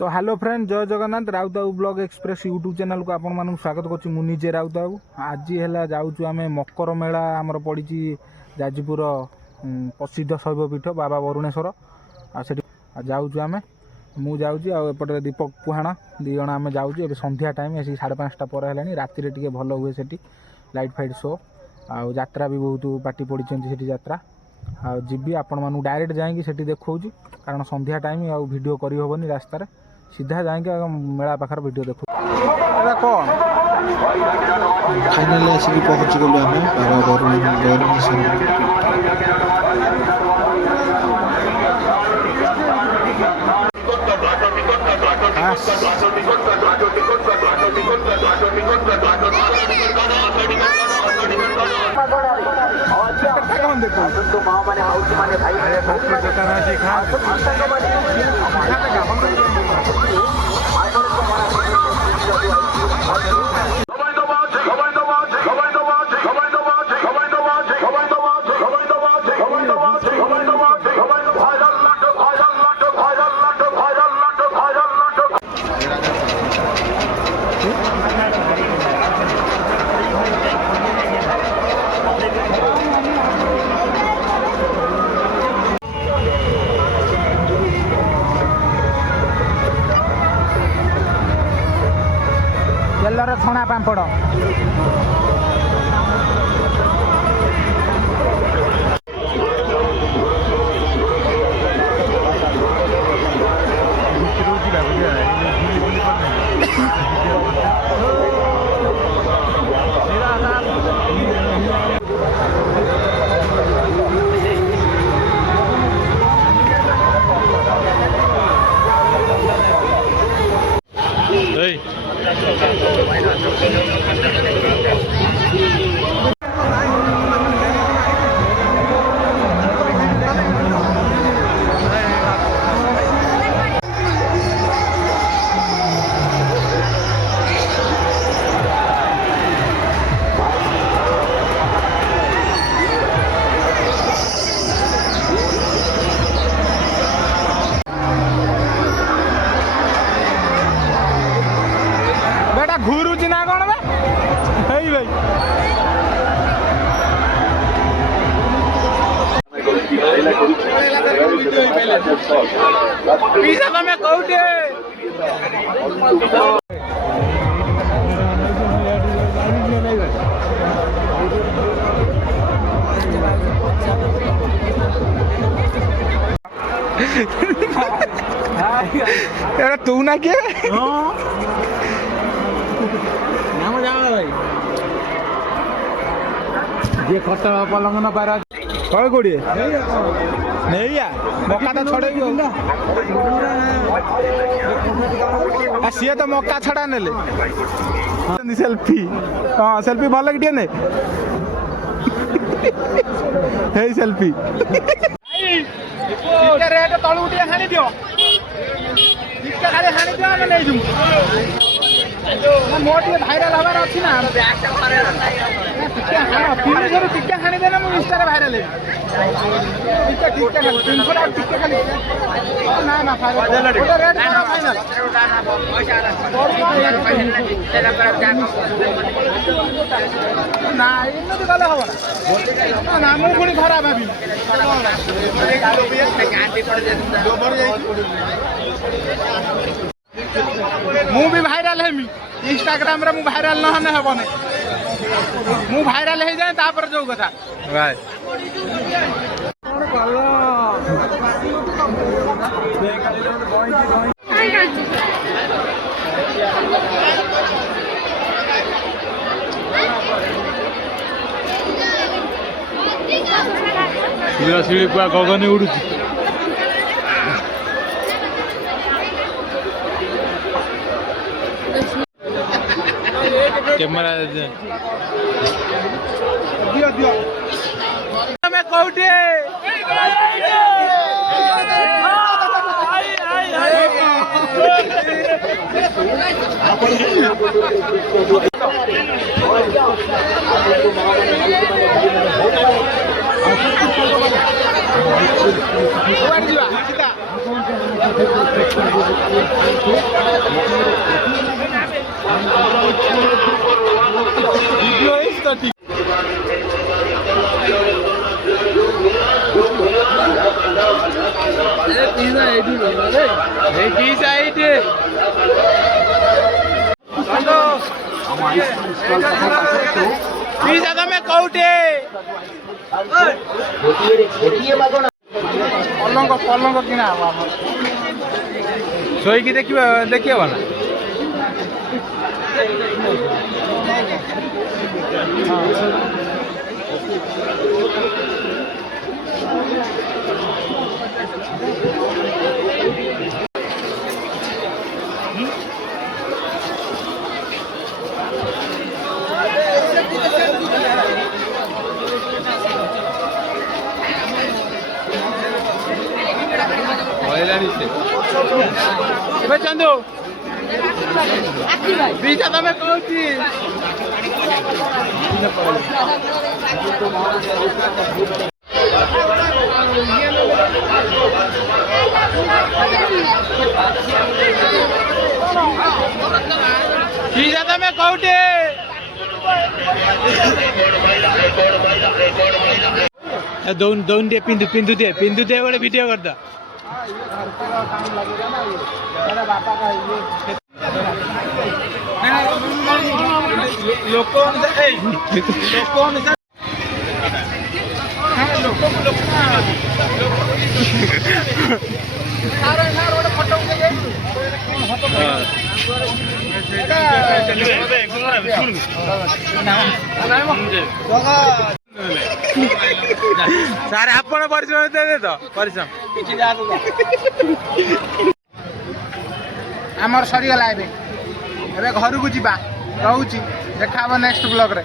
तो hello friend जय जगन्नाथ राउत बाबू blog express YouTube channel को आपण मानक स्वागत करुँ मुझे राउत बाबू आज है जाऊँ आम मकर मेला आमर पड़ी जाजपुर प्रसिद्ध शैवपीठ बाबा वरुणेश्वर जाऊँ आम मुझे दीपक पुहाण दी जन आम जाऊँ संध्या टाइम 5:30 पर है राति टे भल हुए से लाइट फाइट शो आत्रा भी बहुत पार्टी पड़ी यात्रा जी आपण मानू डायरेक्ट जाइए सेठी देखा कारण संध्या टाइम आ वीडियो करहबनी रास्तार सीधा जाइए मेला पाखर वीडियो देखो कौन फाइनली आसिक पहुँची गलु आम बाबा वरुणेश्वर तेलर छणा पांपड़ घुरुची ना कौन भाई भाई पीछा तमें कौटे तू ना क्या ये खत पलंग न पार कौन कोड़े नहीं मक्का तो छड़े सी तो मक्का छड़ा ने सेल्फी हाँ सेल्फी भल कि ने सेल्फी रेट तलू हाणी दियो खाली हाणी दियो आम नहीं मोर टे भाइराल हबार अच्छी ना टिके हाणी देना मुझे इंस्टा भाइराल ना ना फाइनल ना इमती गले हम ना मुझे पुणी खराब भावी मु भी भाइराल हेमी इंस्टाग्राम रे मु भाइराल न हेबने मु भाइराल हे जाए तापर जो कथा भाई सीढ़ी पूरा गगने उड़ू कैमरा दियो दियो मैं कौटे ପିସା ତମେ କୋଉଠି ପଲଙ୍କ କିଣା ହବ ଆମର ଶୋଇକି ଦେଖିବ ନା ଚନ୍ଦୁ ପିସା ତମେ କୋଉଠି ପିସା ତମେ କୋଉଠି ଦଉନ ଟିକେ ପିନ୍ଧୁ ଦେ ଗୋଟେ ଭିଡିଓ କରିଦ ଲୋକ ସାର୍ ଆପଣ ପରିଶ୍ରମ ଦେବେ ତ ପରିଶ୍ରମ ଆମର ସରିଗଲା ଏବେ ଘରକୁ ଯିବା ରହୁଛି ଦେଖା ହବ ନେକ୍ସଟ ବ୍ଲଗରେ।